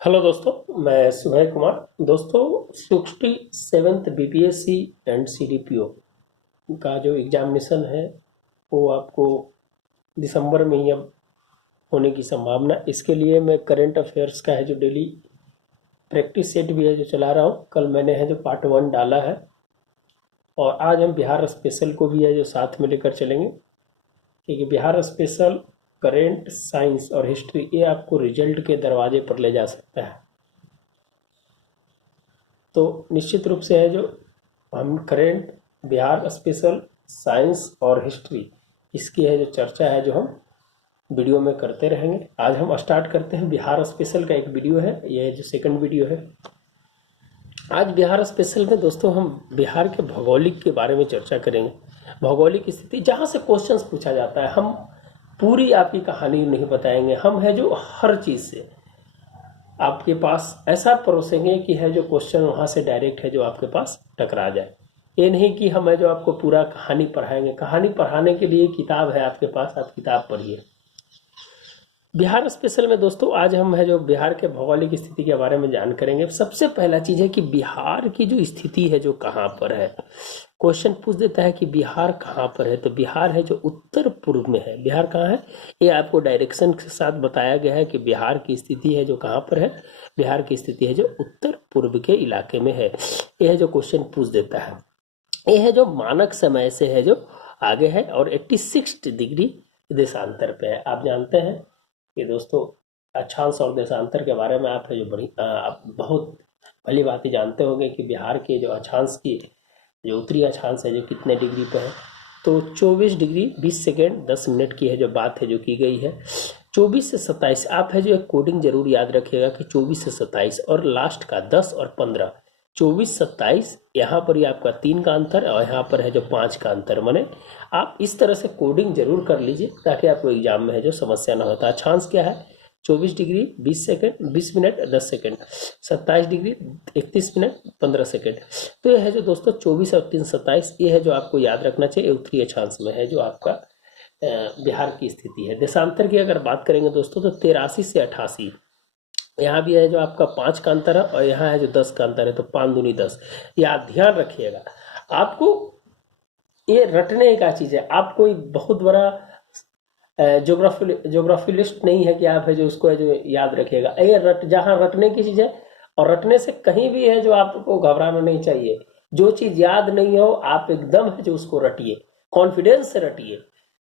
Hello दोस्तों, मैं सुभय कुमार। दोस्तों, 67th बीपीएससी एंड सीडीपीओ का जो एग्जामिनेशन है वो आपको दिसंबर में ही अब होने की संभावना। इसके लिए मैं करंट अफेयर्स का है जो डेली प्रैक्टिस सेट भी है जो चला रहा हूँ। कल मैंने है जो पार्ट 1 डाला है और आज हम बिहार स्पेशल को भी है जो साथ में लेकर चलेंगे, क्योंकि बिहार स्पेशल करेंट, साइंस और हिस्ट्री ये आपको रिजल्ट के दरवाजे पर ले जा सकता है। तो निश्चित रूप से है जो हम करेंट, बिहार स्पेशल, साइंस और हिस्ट्री इसकी है जो चर्चा है जो हम वीडियो में करते रहेंगे। आज हम स्टार्ट करते हैं। बिहार स्पेशल का एक वीडियो है, यह जो सेकंड वीडियो है। आज बिहार स्पेशल में दोस्तों हम बिहार के भौगोलिक के बारे में चर्चा करेंगे। भौगोलिक स्थिति जहाँ से क्वेश्चंस पूछा जाता है, हम पूरी आपकी कहानी नहीं बताएंगे। हम है जो हर चीज़ से आपके पास ऐसा परोसेंगे कि है जो क्वेश्चन वहाँ से डायरेक्ट है जो आपके पास टकरा जाए। ये नहीं कि हम है जो आपको पूरा कहानी पढ़ाएंगे। कहानी पढ़ाने के लिए किताब है आपके पास, आप किताब पढ़िए। बिहार स्पेशल में दोस्तों आज हम है जो बिहार के भौगोलिक स्थिति के बारे में जान करेंगे। सबसे पहला चीज़ है कि बिहार की जो स्थिति है जो कहाँ पर है। क्वेश्चन पूछ देता है कि बिहार कहाँ पर है, तो बिहार है जो उत्तर पूर्व में है। बिहार कहाँ है ये आपको डायरेक्शन के साथ बताया गया है कि बिहार की स्थिति है जो कहाँ पर है। बिहार की स्थिति है जो उत्तर पूर्व के इलाके में है। यह है जो क्वेश्चन पूछ देता है। यह है जो मानक समय से है जो आगे है और 86 डिग्री देशांतर पे है। आप जानते हैं कि दोस्तों अक्षांश और देशांतर के बारे में आप है जो बड़ी आप बहुत भली बात ही जानते होंगे कि बिहार के जो अक्षांश की जो उत्तरी अक्षांश है जो कितने डिग्री पे है। तो 24 डिग्री 20 सेकेंड 10 मिनट की है जो बात है जो की गई है। 24 से 27 आप है जो एक कोडिंग जरूर याद रखिएगा कि 24 से 27 और लास्ट का 10 और 15। 24 27 यहाँ पर ही आपका 3 का अंतर और यहाँ पर है जो 5 का अंतर। माने आप इस तरह से कोडिंग जरूर कर लीजिए ताकि आपको एग्जाम में है जो समस्या ना होता। अक्षांश क्या है? 24 degree 20 second 20 minute 10 second. 27 degree 31 minute 15 second. तो यह है जो दोस्तों 24 और 3 27 ये है जो आपको याद रखना चाहिए। उत्तरी अक्षांश में है जो आपका बिहार की स्थिति है। देशांतर की अगर बात करेंगे दोस्तों तो 83 से 88 यहाँ भी है जो आपका 5 का अंतर है और यहाँ है जो 10 का अंतर है। तो 5 दूनी 10। याद ध्यान रखिएगा। आपको ये रटने का चीज़ है। आप कोई बहुत बड़ा ज्योग्राफिलिस्ट नहीं है कि आप है जो उसको है जो याद रखिएगा। ये जहाँ रटने की चीज़ है और रटने से कहीं भी है जो आपको घबराना नहीं चाहिए। जो चीज़ याद नहीं हो आप एकदम है जो उसको रटिए, कॉन्फिडेंस से रटिए,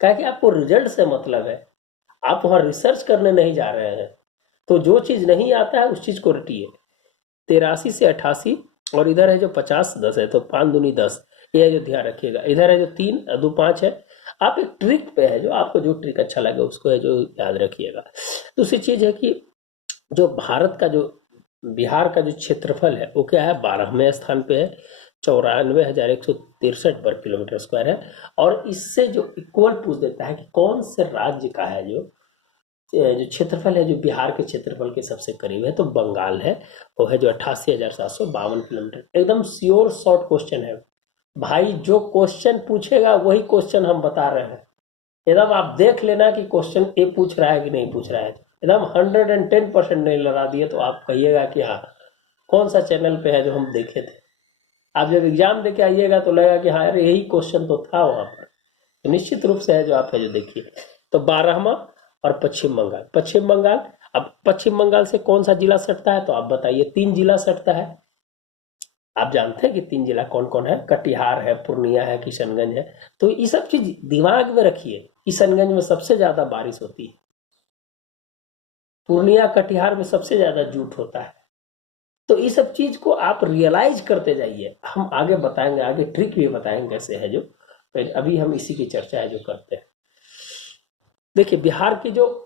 क्या कि आपको रिजल्ट से मतलब है। आप वहाँ रिसर्च करने नहीं जा रहे हैं। तो जो चीज़ नहीं आता है उस चीज़ को रटिए। 83 से 88 और इधर है जो 50 10 है। तो 5 दूनी 10। ये है जो ध्यान रखिएगा। इधर है जो 3 2 5 है। आप एक ट्रिक पे है जो आपको जो ट्रिक अच्छा लगे उसको है जो याद रखिएगा। दूसरी चीज़ है कि जो भारत का जो बिहार का जो क्षेत्रफल है वो क्या है? 12वें स्थान पे है। 94,163 वर्ग किलोमीटर स्क्वायर है। और इससे जो इक्वल पूछ देता है कि कौन से राज्य का है जो क्षेत्रफल है जो बिहार के क्षेत्रफल के सबसे करीब है। तो बंगाल है, वो है जो 88,752 किलोमीटर। एकदम श्योर शॉर्ट क्वेश्चन है भाई। जो क्वेश्चन पूछेगा वही क्वेश्चन हम बता रहे हैं। एकदम आप देख लेना कि क्वेश्चन ए पूछ रहा है कि नहीं पूछ रहा है। एकदम 110% नहीं लगा दिए तो आप कहिएगा कि हाँ कौन सा चैनल पे है जो हम देखे थे। आप जब एग्जाम देके आइएगा तो लगेगा कि हाँ यार यही क्वेश्चन तो था वहां पर। तो निश्चित रूप से है जो आप है जो देखिए। तो 12वां और पश्चिम बंगाल। पश्चिम बंगाल, अब पश्चिम बंगाल से कौन सा जिला सटता है? तो आप बताइए। 3 जिला सटता है। आप जानते हैं कि 3 जिला कौन कौन है? कटिहार है, पूर्णिया है, किशनगंज है। तो ये सब चीज दिमाग में रखिए। किशनगंज में सबसे ज्यादा बारिश होती है। पूर्णिया कटिहार में सबसे ज्यादा जूट होता है। तो ये सब चीज को आप रियलाइज करते जाइए। हम आगे बताएंगे, आगे ट्रिक भी बताएंगे कैसे है जो। अभी हम इसी की चर्चा है जो करते हैं। देखिए बिहार की जो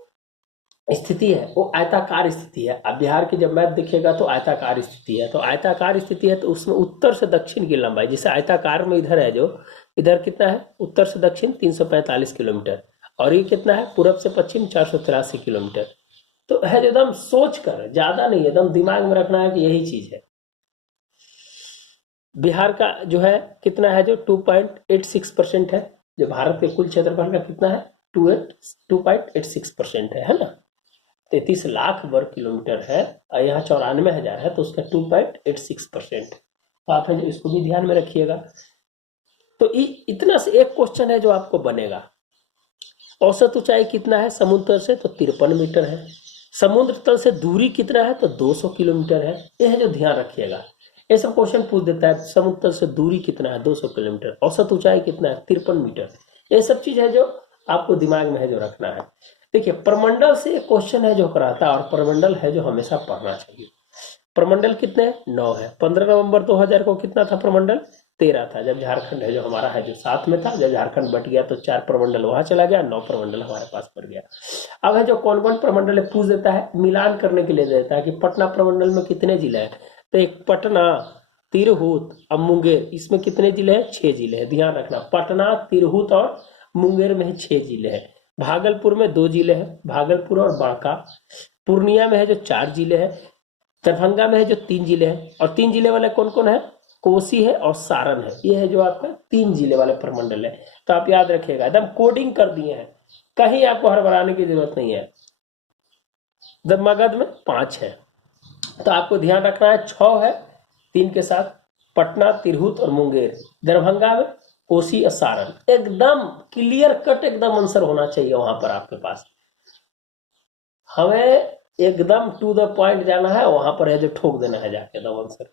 स्थिति है वो आयताकार स्थिति है। अब बिहार की जब मैप दिखेगा तो आयताकार स्थिति है। तो आयताकार स्थिति है तो उसमें उत्तर से दक्षिण की लंबाई, जैसे आयताकार में इधर है जो, इधर कितना है उत्तर से दक्षिण? 345 किलोमीटर। और ये कितना है पूरब से पश्चिम? 483 किलोमीटर। तो है जो एकदम सोच कर, ज्यादा नहीं, एकदम दिमाग में रखना है कि यही चीज है। बिहार का जो है कितना है जो 2.86% है। जो भारत के कुल क्षेत्रफल का कितना है? 2.86% है ना। 33 लाख वर्ग किलोमीटर है और यहाँ 94,000 है, तो उसका 2.86%। तो आप है जो इसको भी ध्यान में रखिएगा। तो इतना से एक क्वेश्चन है जो आपको बनेगा। औसत ऊंचाई कितना है समुद्र तल से, तो 53 मीटर है। समुद्र तल से दूरी कितना है, तो 200 किलोमीटर है। यह है जो ध्यान रखिएगा। ये सब क्वेश्चन पूछ देता है, समुद्र तल से दूरी कितना है, 200 किलोमीटर। औसत ऊंचाई कितना है, 53 मीटर। ये सब चीज है जो आपको दिमाग में है जो रखना है। देखिए, प्रमंडल से एक क्वेश्चन है जो कराता है, और प्रमंडल है जो हमेशा पढ़ना चाहिए। प्रमंडल कितने, 9 है। 15 नवंबर 2000 को कितना था प्रमंडल, 13 था। जब झारखंड है जो हमारा है जो 7 में था, जब झारखंड बट गया तो 4 प्रमंडल वहां चला गया, 9 प्रमंडल हमारे पास पड़ गया। अब है जो कौन कौन प्रमंडल है पूछ देता है, मिलान करने के लिए देता है कि पटना प्रमंडल में कितने जिले हैं। तो एक पटना, तिरहुत और मुंगेर, इसमें कितने जिले हैं, 6 जिले हैं। ध्यान रखना, पटना, तिरहुत और मुंगेर में 6 जिले हैं। भागलपुर में 2 जिले हैं, भागलपुर और बांका। पूर्णिया में है जो 4 जिले हैं। दरभंगा में है जो 3 जिले हैं। और 3 जिले वाले कौन कौन है, कोसी है और सारण है। ये है जो आपका 3 जिले वाले प्रमंडल है। तो आप याद रखिएगा, एकदम कोडिंग कर दिए हैं, कहीं आपको हड़बड़ाने की जरूरत नहीं है। मगध में 5 है, तो आपको ध्यान रखना है 6 है 3 के साथ, पटना, तिरहुत और मुंगेर। दरभंगा में कोसी और सारण। एकदम क्लियर कट एकदम आंसर होना चाहिए वहां पर आपके पास। हमें एकदम टू द पॉइंट जाना है, वहां पर है जो ठोक देना है जाके एकदम आंसर।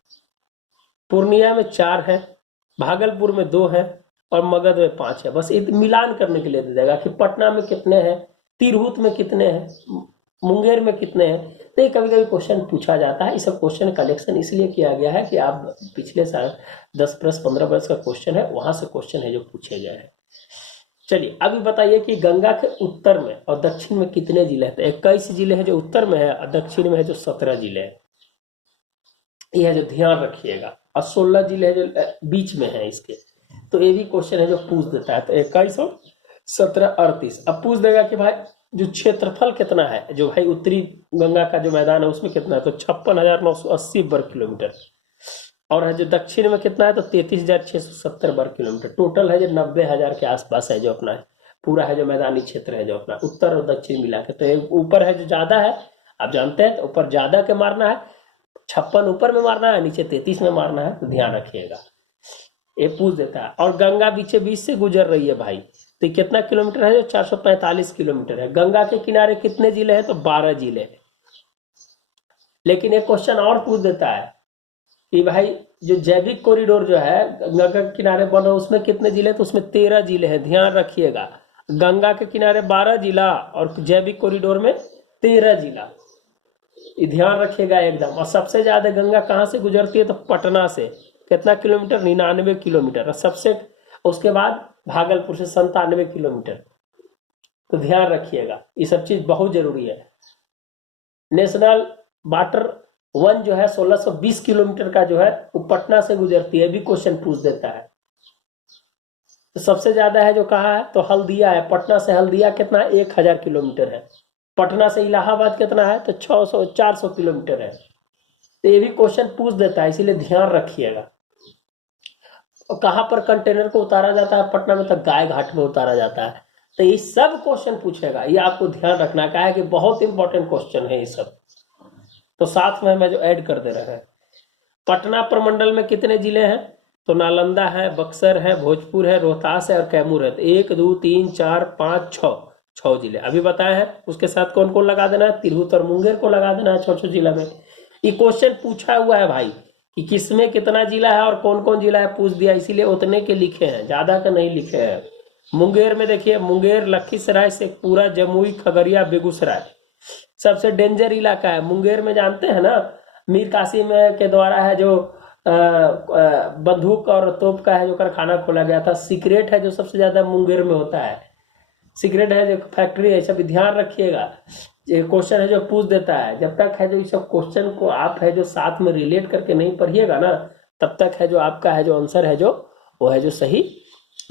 पूर्णिया में 4 है, भागलपुर में 2 है और मगध में 5 है। बस मिलान करने के लिए दे देगा कि पटना में कितने हैं, तिरहुत में कितने हैं, मुंगेर में कितने हैं। तो ये कभी कभी क्वेश्चन पूछा जाता है। इस सब क्वेश्चन कलेक्शन इसलिए किया गया है कि आप पिछले साल 10 वर्ष 15 वर्ष का क्वेश्चन है, वहां से क्वेश्चन है जो पूछे गए हैं। चलिए अभी बताइए कि गंगा के उत्तर में और दक्षिण में कितने जिले हैं। तो 21 जिले हैं जो उत्तर में है, और दक्षिण में है जो 17 जिले हैं। यह जो ध्यान रखिएगा। और 16 जिले हैं जो बीच में है इसके। तो ये भी क्वेश्चन है जो पूछ देता है। तो 21 और 17 38। अब पूछ देगा कि भाई जो क्षेत्रफल कितना है, जो भाई उत्तरी गंगा का जो मैदान है उसमें कितना है, तो 56,980 वर्ग किलोमीटर। और है जो दक्षिण में कितना है, तो 33,670 वर्ग किलोमीटर। टोटल है जो 90,000 के आसपास है जो अपना है पूरा है जो मैदानी क्षेत्र है जो अपना उत्तर और दक्षिण मिला के। तो ऊपर है जो ज्यादा है, आप जानते हैं, तो ऊपर ज्यादा के मारना है, 56 ऊपर में मारना है, नीचे 33 में मारना है। तो ध्यान रखिएगा, ये पूछ देता है। और गंगा बीचे बीच से गुजर रही है भाई, तो कितना किलोमीटर है, जो 445 किलोमीटर है। गंगा के किनारे कितने जिले हैं, तो 12 जिले। लेकिन एक क्वेश्चन और पूछ देता है कि भाई जो जैविक कॉरिडोर जो है गंगा के किनारे बना उसमें कितने जिले, तो उसमें 13 जिले हैं। ध्यान रखिएगा, गंगा के किनारे 12 जिला और जैविक कॉरिडोर में 13 जिला। ध्यान रखिएगा एकदम। और सबसे ज्यादा गंगा कहाँ से गुजरती है, तो पटना से। कितना किलोमीटर, 99 किलोमीटर। और सबसे उसके बाद भागलपुर से 97 किलोमीटर। तो ध्यान रखिएगा, ये सब चीज बहुत जरूरी है। नेशनल वाटर वन जो है 1620 किलोमीटर का जो है वो पटना से गुजरती है, भी क्वेश्चन पूछ देता है। तो सबसे ज्यादा है जो कहा है, तो हल्दिया है। पटना से हल्दिया कितना है, 1000 किलोमीटर है। पटना से इलाहाबाद कितना है, तो 400 किलोमीटर है। तो ये भी क्वेश्चन पूछ देता है, इसीलिए ध्यान रखिएगा। और कहां पर कंटेनर को उतारा जाता है, पटना में तो गाय घाट में उतारा जाता है। तो ये सब क्वेश्चन पूछेगा, ये आपको ध्यान रखना है कि बहुत इंपॉर्टेंट क्वेश्चन है ये सब। तो साथ में मैं जो ऐड कर दे रहे हैं। पटना प्रमंडल में कितने जिले हैं, तो नालंदा है, बक्सर है, भोजपुर है, रोहतास है और कैमूर है। तो 1 2 3 4 5 6 जिले अभी बताए हैं। उसके साथ कौन कौन लगा देना है, तिरहुत और मुंगेर को लगा देना है 6 जिला में। ये क्वेश्चन पूछा हुआ है भाई कि किसमें कितना जिला है और कौन कौन जिला है, पूछ दिया, इसीलिए उतने के लिखे हैं, ज्यादा के नहीं लिखे हैं। मुंगेर में देखिए, मुंगेर लखीसराय से पूरा जमुई, खगड़िया, बेगूसराय सबसे डेंजर इलाका है। मुंगेर में जानते हैं ना, मीर कासिम के द्वारा है जो बंदूक और तोप का है जो कारखाना खोला गया था। सीक्रेट है जो सबसे ज्यादा मुंगेर में होता है, सीक्रेट है जो फैक्ट्री है। सब ध्यान रखिएगा, ये क्वेश्चन है जो पूछ देता है। जब तक है जो इस सब क्वेश्चन को आप है जो साथ में रिलेट करके नहीं पढ़िएगा ना, तब तक है जो आपका है जो आंसर है जो वो है जो सही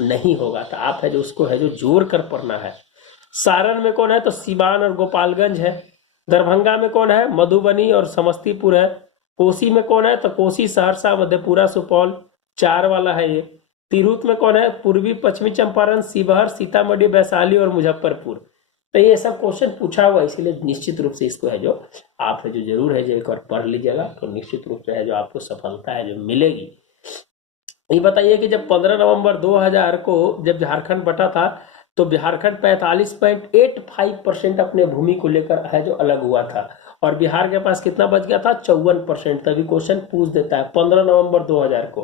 नहीं होगा। तो आप है जो उसको है जो जोड़ कर पढ़ना है। सारण में कौन है, तो सीवान और गोपालगंज है। दरभंगा में कौन है, मधुबनी और समस्तीपुर है। कोसी में कौन है, तो कोसी, सहरसा, मधेपुरा, सुपौल 4 वाला है ये। तिरहुत में कौन है, पूर्वी पश्चिमी चंपारण, शिवहर, सीतामढ़ी, वैशाली और मुजफ्फरपुर। तो ये सब क्वेश्चन पूछा हुआ, इसीलिए निश्चित रूप से इसको है जो आप है जो जरूर है जो एक बार पढ़ लीजिएगा, तो निश्चित रूप से है जो आपको सफलता है जो मिलेगी। ये बताइए कि जब 15 नवंबर 2000 को जब झारखंड बटा था तो झारखंड 45.85% अपने भूमि को लेकर है जो अलग हुआ था, और बिहार के पास कितना बच गया था, 54%। तभी क्वेश्चन पूछ देता है 15 नवंबर 2000 को।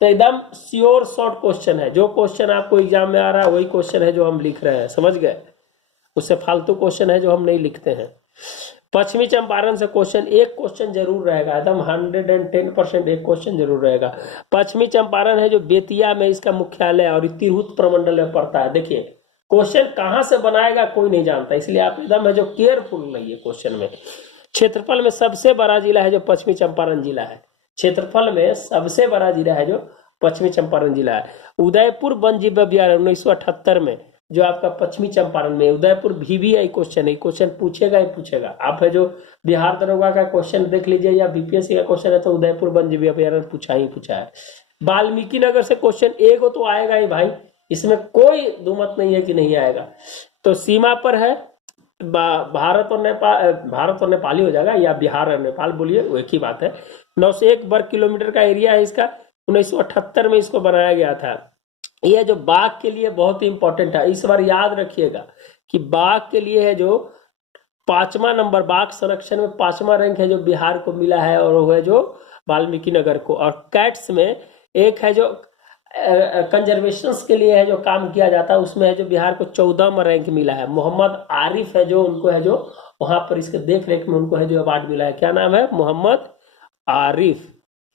तो एकदम श्योर शॉर्ट क्वेश्चन है, जो क्वेश्चन आपको एग्जाम में आ रहा है वही क्वेश्चन है जो हम लिख रहे हैं, समझ गए। उससे फालतू क्वेश्चन है जो हम नहीं लिखते हैं। पश्चिमी चंपारण से क्वेश्चन, एक क्वेश्चन जरूर रहेगा, एकदम 110% एक क्वेश्चन जरूर रहेगा। पश्चिमी चंपारण है जो बेतिया में इसका मुख्यालय और तिरहुत प्रमंडल में पड़ता है। देखिए क्वेश्चन कहां से बनाएगा कोई नहीं जानता, इसलिए आप एकदम है जो केयरफुल रहिए क्वेश्चन में। क्षेत्रफल में सबसे बड़ा जिला है जो पश्चिमी चंपारण जिला है, क्षेत्रफल में सबसे बड़ा जिला है जो पश्चिमी चंपारण जिला है। उदयपुर वन जीव अभ्यारण्य 1978 में जो आपका पश्चिमी चंपारण में, उदयपुर VVI क्वेश्चन है, क्वेश्चन पूछेगा ही पूछेगा। आप है जो बिहार दरोगा का क्वेश्चन देख लीजिए या BPSC का क्वेश्चन है तो उदयपुर वन जीव अभ्यारण्य पूछा ही पूछा है। वाल्मीकि नगर से क्वेश्चन एक हो तो आएगा ही भाई, इसमें कोई दुमत नहीं है कि नहीं आएगा। तो सीमा पर है भारत और नेपाल ही हो जाएगा, या बिहार और नेपाल बोलिए, वो एक ही बात है। 901 वर्ग किलोमीटर का एरिया है इसका, 1978 में इसको बनाया गया था। यह जो बाघ के लिए बहुत ही इंपॉर्टेंट है, इस बार याद रखिएगा कि बाघ के लिए है जो 5वां नंबर, बाघ संरक्षण में 5वां रैंक है जो बिहार को मिला है, और वो है जो वाल्मीकि नगर को। और कैट्स में एक है जो कंजर्वेशन के लिए है जो काम किया जाता है, उसमें है जो बिहार को 14वां रैंक मिला है। मोहम्मद आरिफ है जो उनको है जो वहां पर इसके देख रेख में उनको है जो अवार्ड मिला है, क्या नाम है, मोहम्मद आरिफ,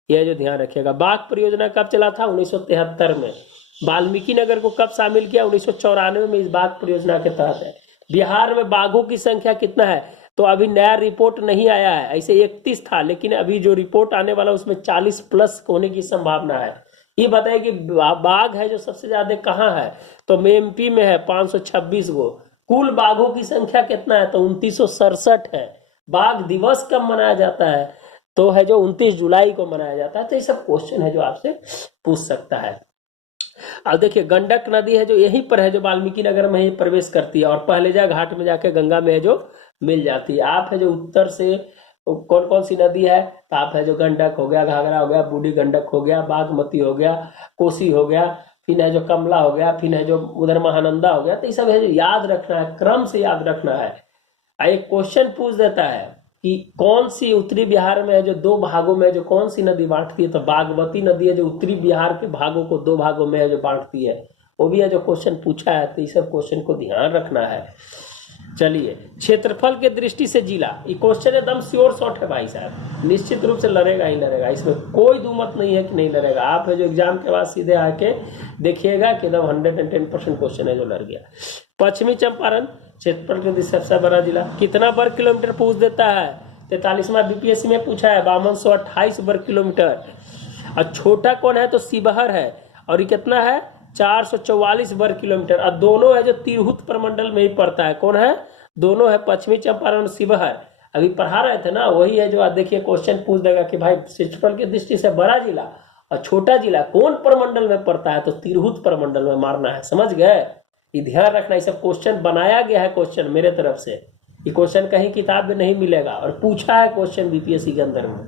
यह जो ध्यान रखिएगा। बाघ परियोजना कब चला था, 1973 में। वाल्मीकि नगर को कब शामिल किया, 1994 में इस बाघ परियोजना के तहत है। बिहार में बाघों की संख्या कितना है, तो अभी नया रिपोर्ट नहीं आया है, ऐसे 31 था, लेकिन अभी जो रिपोर्ट आने वाला उसमें 40+ होने की संभावना है। ये बताइए कि बाघ है जो सबसे ज्यादा कहाँ है, तो MP में है 526 गो। कुल बाघों की संख्या कितना है, तो 2967 है। बाघ दिवस कब मनाया जाता है, तो है जो 29 जुलाई को मनाया जाता है। तो ये सब क्वेश्चन है जो आपसे पूछ सकता है। अब देखिए गंडक नदी है जो यहीं पर है जो वाल्मीकि नगर में ही प्रवेश करती है, और पहलेजा घाट में जाके गंगा में है जो मिल जाती है। आप है जो उत्तर से कौन कौन सी नदी है, तो आप है जो गंडक हो गया, घाघरा हो गया, बूढ़ी गंडक हो गया, बागमती हो गया, कोसी हो गया, फिर है जो कमला हो गया, फिर है जो उधर महानंदा हो गया। तो ये सब है जो याद रखना है, क्रम से याद रखना है। एक क्वेश्चन पूछ देता है कि कौन सी उत्तरी बिहार में है जो 2 भागों में जो कौन सी नदी बांटती है, तो बागमती नदी है जो उत्तरी बिहार के भागों को 2 भागों में है जो बांटती है, वो भी है जो क्वेश्चन पूछा है। तो इस सब क्वेश्चन को ध्यान रखना है। चलिए क्षेत्रफल के दृष्टि से जिला, ये क्वेश्चन एकदम श्योर शॉर्ट है भाई साहब, निश्चित रूप से लड़ेगा ही लड़ेगा, इसमें कोई दुमत नहीं है कि नहीं लड़ेगा। आप है जो एग्जाम के बाद सीधे आके देखिएगा कि एकदम 110% क्वेश्चन है जो लड़ गया। पश्चिमी चंपारण क्षेत्रफल के दृष्टि से सबसे बड़ा जिला, कितना वर्ग किलोमीटर पूछ देता है, 43वां BPSC में पूछा है, 5228 वर्ग किलोमीटर। और छोटा कौन है, तो शिवहर है, और ये कितना है, 444 वर्ग किलोमीटर। और दोनों है जो तिरहुत प्रमंडल में ही पड़ता है, कौन है, दोनों है पश्चिमी चंपारण और शिवहर। अभी पढ़ा रहे थे ना, वही है जो देखिए क्वेश्चन पूछ देगा कि भाई क्षेत्रफल की दृष्टि से बड़ा जिला और छोटा जिला कौन प्रमंडल में पड़ता है, तो तिरहुत प्रमंडल में मारना है, समझ गए। ये ध्यान रखना, ये सब क्वेश्चन बनाया गया है क्वेश्चन मेरे तरफ से, ये क्वेश्चन कहीं किताब में नहीं मिलेगा, और पूछा है क्वेश्चन BPSC के अंदर में।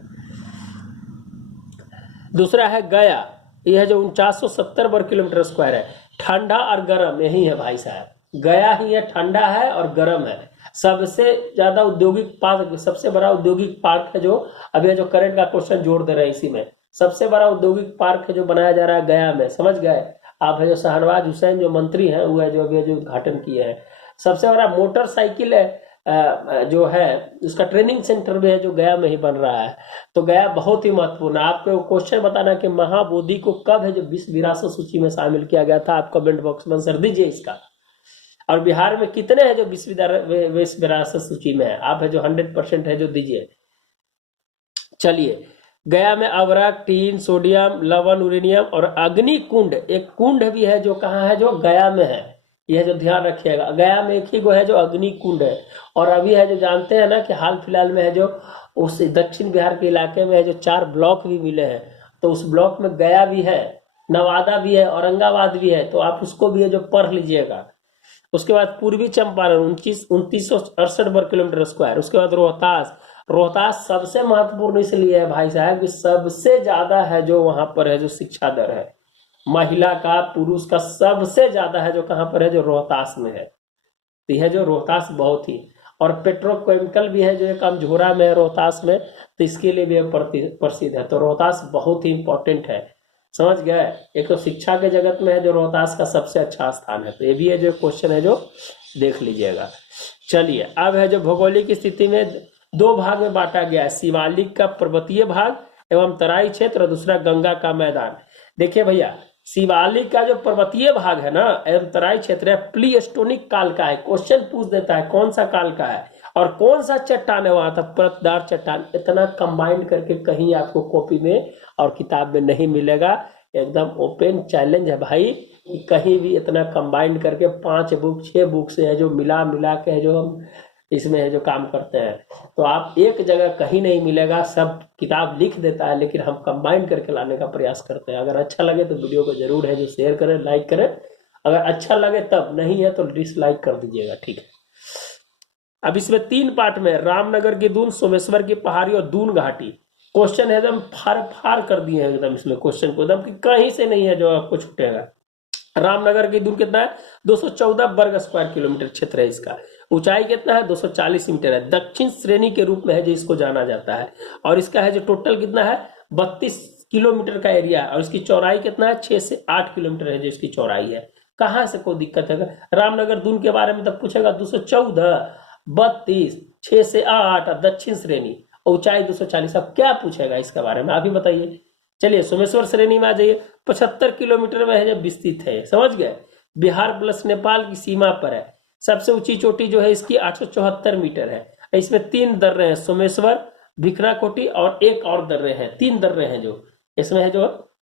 दूसरा है गया, यह जो 4970 वर्ग किलोमीटर स्क्वायर है। ठंडा और गर्म यही है भाई साहब, गया ही है, ठंडा है और गर्म है। सबसे ज्यादा औद्योगिक पार्क, सबसे बड़ा औद्योगिक पार्क है जो अभी जो करंट का क्वेश्चन जोड़ दे रहे हैं इसी में, सबसे बड़ा औद्योगिक पार्क है जो बनाया जा रहा है गया में, समझ गए आप। है जो शहनवाज हुसैन जो मंत्री हैं वो है जो अभी जो उद्घाटन किए हैं। सबसे बड़ा मोटरसाइकिल जो है उसका ट्रेनिंग सेंटर भी है जो गया में ही बन रहा है। तो गया बहुत ही महत्वपूर्ण। आपको क्वेश्चन बताना कि महाबोधि को कब है जो विश्व विरासत सूची में शामिल किया गया था, आप कमेंट बॉक्स में आंसर दीजिए इसका। और बिहार में कितने हैं जो विश्व विरासत सूची में है, आप है जो 100% है जो दीजिए। चलिए गया में अवरक, टीन, सोडियम, लवण, यूरेनियम और अग्नि कुंड, एक कुंड भी है जो कहाँ है, जो गया में है, यह जो ध्यान रखिएगा। गया में एक ही गो है जो अग्नि कुंड है। और अभी है जो जानते हैं ना कि हाल फिलहाल में है जो उस दक्षिण बिहार के इलाके में है जो 4 ब्लॉक भी मिले हैं, तो उस ब्लॉक में गया भी है, नवादा भी है, औरंगाबाद भी है, तो आप उसको भी है जो पढ़ लीजिएगा। उसके बाद पूर्वी चंपारण 2968 वर्ग किलोमीटर स्क्वायर। उसके बाद रोहतास, रोहतास सबसे महत्वपूर्ण इसलिए है भाई साहब कि सबसे ज्यादा है जो वहां पर है जो शिक्षा दर है, महिला का पुरुष का सबसे ज्यादा है जो कहां पर है, जो रोहतास में है। तो यह जो रोहतास बहुत ही, और पेट्रोकेमिकल भी है जो एक अमझोरा में है रोहतास में, तो इसके लिए भी प्रसिद्ध है। तो रोहतास बहुत ही इंपॉर्टेंट है, समझ गए। एक तो शिक्षा के जगत में है जो रोहतास का सबसे अच्छा स्थान है। तो ये भी है जो क्वेश्चन है जो देख लीजिएगा। चलिए अब है जो भौगोलिक स्थिति में दो भाग में बांटा गया है, शिवालिक का पर्वतीय भाग एवं तराई क्षेत्र और दूसरा गंगा का मैदान। देखिए भैया, शिवालिक का जो पर्वतीय भाग है ना एवं तराई क्षेत्र है, प्लीस्टोनिक काल का है। क्वेश्चन पूछ देता है कौन सा काल का है और कौन सा चट्टान है वहां तक, परतदार चट्टान। इतना कंबाइंड करके कहीं आपको कॉपी में और किताब में नहीं मिलेगा। एकदम ओपन चैलेंज है भाई कि कहीं भी इतना कंबाइंड करके 5 बुक 6 बुक से है जो मिला के है जो हम इसमें है जो काम करते हैं। तो आप एक जगह कहीं नहीं मिलेगा, सब किताब लिख देता है लेकिन हम कंबाइन करके लाने का प्रयास करते हैं। अगर अच्छा लगे तो वीडियो को जरूर है जो शेयर करें, लाइक करें। अगर अच्छा लगे तब, नहीं है तो डिसलाइक कर दीजिएगा, ठीक है। अब इसमें 3 पार्ट में, रामनगर की दून, सोमेश्वर की पहाड़ी और दून घाटी। क्वेश्चन है एकदम फार कर दिए हैं एकदम इसमें क्वेश्चन को, एकदम कहीं से नहीं है जो आपको छूटेगा। रामनगर की दूर कितना है, 214 वर्ग स्क्वायर किलोमीटर क्षेत्र है इसका। ऊंचाई कितना है, 240 मीटर है। दक्षिण श्रेणी के रूप में है जो इसको जाना जाता है। और इसका है जो टोटल कितना है, 32 किलोमीटर का एरिया है। और इसकी चौड़ाई कितना है, 6 से 8 किलोमीटर है जो इसकी चौड़ाई है। कहां से कोई दिक्कत है, रामनगर दून के बारे में तब पूछेगा 214, 32, 6 से 8, दक्षिण श्रेणी, ऊंचाई 240। अब क्या पूछेगा इसके बारे में अभी बताइए। चलिए सोमेश्वर श्रेणी में आ जाइए, 75 किलोमीटर में है जब विस्तृत है, समझ गए। बिहार प्लस नेपाल की सीमा पर है। सबसे ऊंची चोटी जो है इसकी 874 मीटर है। इसमें 3 दर्रे हैं, सोमेश्वर, भिखराकोटी और एक और दर्रे हैं। 3 दर्रे हैं जो इसमें है जो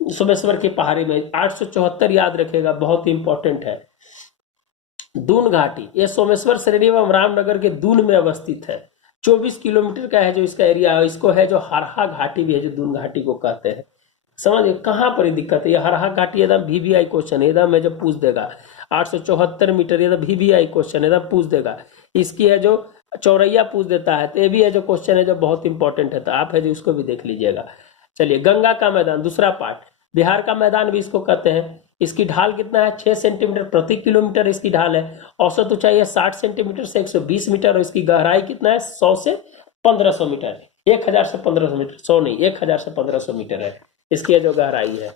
सोमेश्वर की पहाड़ी में। 874 याद रखेगा, बहुत ही इंपॉर्टेंट है। दून घाटी, ये सोमेश्वर श्रेणी एवं रामनगर के दून में अवस्थित है। 24 किलोमीटर का है जो इसका एरिया है। इसको है जो हरहा घाटी भी है जो दून घाटी को कहते हैं। समझ कहां पर दिक्कत है, ये हरहा घाटी एकदम VVI क्वेश्चन एकदम में जब पूछ देगा। 874 मीटर एकदम VVI क्वेश्चन एकदम पूछ देगा। इसकी है जो चौरैया पूछ देता है। तो ये भी है जो क्वेश्चन है जो बहुत इंपॉर्टेंट है, तो आप है जो उसको भी देख लीजिएगा। चलिए गंगा का मैदान, दूसरा पार्ट, बिहार का मैदान भी इसको कहते हैं। इसकी ढाल कितना है, 6 सेंटीमीटर प्रति किलोमीटर इसकी ढाल है। औसत ऊंचाई है 60 सेंटीमीटर से 120 मीटर। और इसकी गहराई कितना है, 100 से 1500 मीटर, 1000 से 1500 मीटर, 100 नहीं 1000 से 1500 मीटर है इसकी जो गहराई है।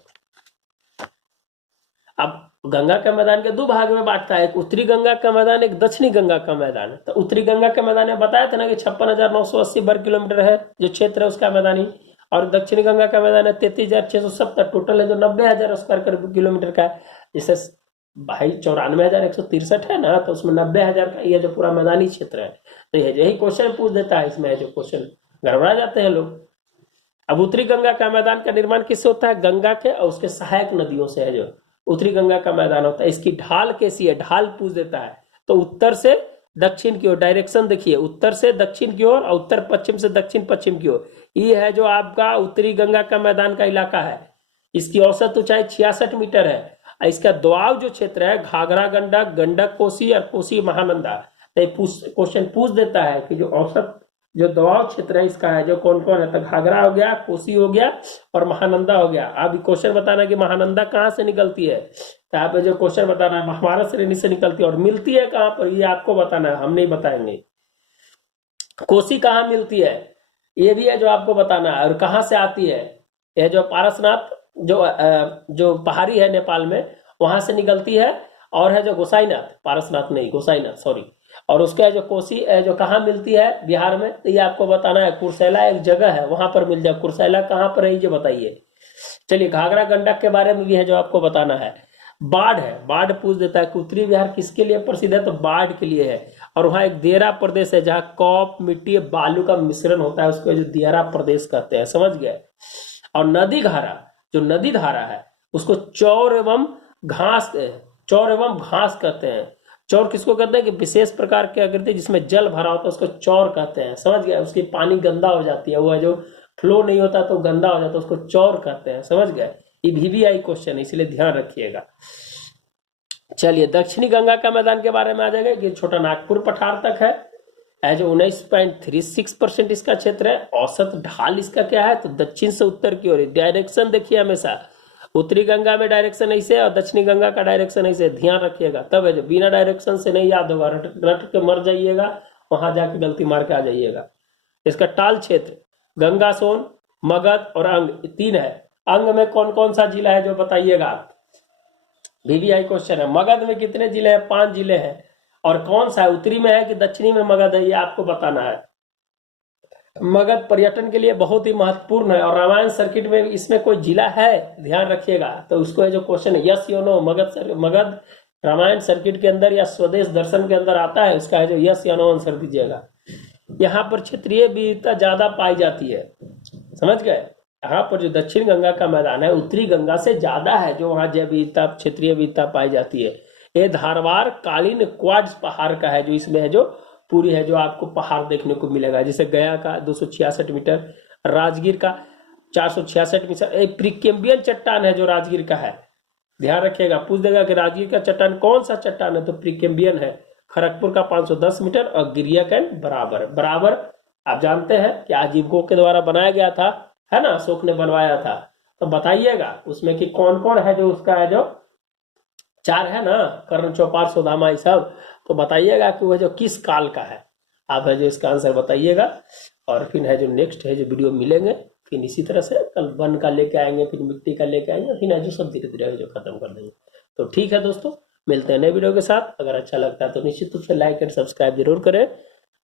अब गंगा का मैदान के 2 भाग में बांटता है, एक उत्तरी गंगा का मैदान, एक दक्षिणी गंगा का मैदान। तो उत्तरी गंगा का मैदान में बताया था ना कि 56,980 वर्ग किलोमीटर है जो क्षेत्र है उसका मैदानी। और दक्षिणी गंगा का मैदान है 33,670, टोटल है जो 90,000 स्क्वायर किलोमीटर का है। जैसे भाई 94,163 है ना, तो उसमें 90,000 का ये जो पूरा मैदानी क्षेत्र है। तो यही क्वेश्चन पूछ देता है इसमें, जो क्वेश्चन गड़बड़ा जाते हैं लोग। अब उत्तरी गंगा का मैदान का निर्माण किससे होता है, गंगा के और उसके सहायक नदियों से है जो उत्तरी गंगा का मैदान होता है। इसकी ढाल कैसी है, ढाल पूछ देता है। तो उत्तर से दक्षिण की ओर, डायरेक्शन देखिए, उत्तर से दक्षिण की ओर और उत्तर पश्चिम से दक्षिण पश्चिम की ओर। ये है जो आपका उत्तरी गंगा का मैदान का इलाका है। इसकी औसत ऊंचाई 66 मीटर है। इसका दोआब जो क्षेत्र है, घाघरा गंडक, गंडक कोसी और कोसी महानंदा। क्वेश्चन पूछ देता है कि जो औसत जो दोआब क्षेत्र है इसका है जो कौन कौन है, तो घाघरा हो गया, कोसी हो गया और महानंदा हो गया। अब क्वेश्चन बताना कि महानंदा कहाँ से निकलती है, तो आप जो क्वेश्चन बताना है महाभारत श्रेणी से निकलती है और मिलती है कहाँ पर, ये आपको बताना है, हम नहीं बताएंगे। कोसी कहाँ मिलती है ये भी है जो आपको बताना है, और कहाँ से आती है। यह जो पारसनाथ जो पहाड़ी है नेपाल में, वहां से निकलती है। और है जो गोसाईनाथ, पारसनाथ नहीं गोसाईनाथ, सॉरी। और उसका जो कोसी जो कहाँ मिलती है बिहार में, तो ये आपको बताना है। कुर्सेला एक जगह है, वहां पर मिल जाए। कुर्सेला कहाँ पर है ये बताइए। चलिए घाघरा गंडक के बारे में भी है जो आपको बताना है। बाढ़ है, बाढ़ पूछ देता है कि उत्तरी बिहार किसके लिए प्रसिद्ध है, तो बाढ़ के लिए है। और वहाँ एक दियारा प्रदेश है जहाँ कॉप मिट्टी बालू का मिश्रण होता है, उसको जो दियारा प्रदेश कहते हैं, समझ गए। और नदी धारा, जो नदी धारा है उसको चौर एवं घास कहते हैं। चौर किसको कहते हैं कि विशेष प्रकार की आकृति जिसमें जल भरा होता है उसको चौर कहते हैं, समझ गए। उसकी पानी गंदा हो जाती है, वो जो फ्लो नहीं होता तो गंदा हो जाता है, उसको चौर कहते हैं, समझ गए। ये VVI क्वेश्चन है, इसलिए ध्यान रखिएगा। चलिए दक्षिणी गंगा का मैदान के बारे में आ जाएगा कि छोटा नागपुर पठार तक है जो 19.36% इसका क्षेत्र है। औसत ढाल इसका क्या है, तो दक्षिण से उत्तर की ओर। डायरेक्शन देखिए हमेशा, उत्तरी गंगा में डायरेक्शन ऐसे और दक्षिणी गंगा का डायरेक्शन ऐसे, ध्यान रखिएगा। तब है जो बिना डायरेक्शन से नहीं याद होगा, रट के मर जाइएगा, वहां जाके गलती मार के आ जाइएगा। इसका टाल क्षेत्र गंगा सोन, मगध और अंग 3 है। अंग में कौन कौन सा जिला है जो बताइएगा आप, VVI क्वेश्चन है। मगध में कितने जिले हैं, 5 जिले हैं। और कौन सा है, उत्तरी में है कि दक्षिणी में मगध है, ये आपको बताना है। मगध पर्यटन के लिए बहुत ही महत्वपूर्ण है और रामायण सर्किट में इसमें कोई जिला है, ध्यान रखिएगा। तो उसको है जो क्वेश्चन है यस या नो, मगध रामायण सर्किट के अंदर या स्वदेश दर्शन के अंदर आता है, उसका है जो यस या नो आंसर दीजिएगा। यहाँ पर क्षेत्रीय विविधता ज्यादा पाई जाती है, समझ गए। यहाँ पर जो दक्षिण गंगा का मैदान है उत्तरी गंगा से ज्यादा है, जो वहाँ जैव विविधता क्षेत्रीय विविधता पाई जाती है। ये धारवाड़ कालीन क्वाड्स पहाड़ का है, जो इसमें है जो पूरी है जो आपको पहाड़ देखने को मिलेगा। जैसे गया का 266 मीटर, राजगीर का 466 मीटर। प्रीकेम्बियन चट्टान है जो राजगीर का है, ध्यान रखिएगा। पूछ देगा कि राजगीर का चट्टान कौन सा चट्टान है, तो प्रीकेम्बियन है। खड़गपुर का 510 मीटर और गिरियाकैंड बराबर आप जानते हैं कि आजीविकों के द्वारा बनाया गया था, है ना, अशोक ने बनवाया था। तो बताइएगा उसमें कि कौन कौन है जो उसका है जो 4 है ना, कर्ण, चौपार, सोदामा, ये सब। तो बताइएगा कि वह जो किस काल का है, आप है जो इसका आंसर बताइएगा। और फिर है जो नेक्स्ट है जो वीडियो मिलेंगे, फिर इसी तरह से कल वन का लेके आएंगे, फिर मिट्टी का लेके आएंगे, फिर है जो सब धीरे धीरे जो खत्म कर देंगे। तो ठीक है दोस्तों, मिलते हैं नए वीडियो के साथ। अगर अच्छा लगता है तो निश्चित रूप से लाइक एंड सब्सक्राइब जरूर करें,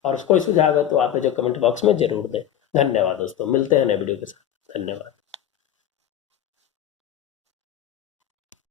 और कोई सुझाव है तो आप जो कमेंट बॉक्स में जरूर दें। धन्यवाद दोस्तों, मिलते हैं नए वीडियो के साथ। धन्यवाद।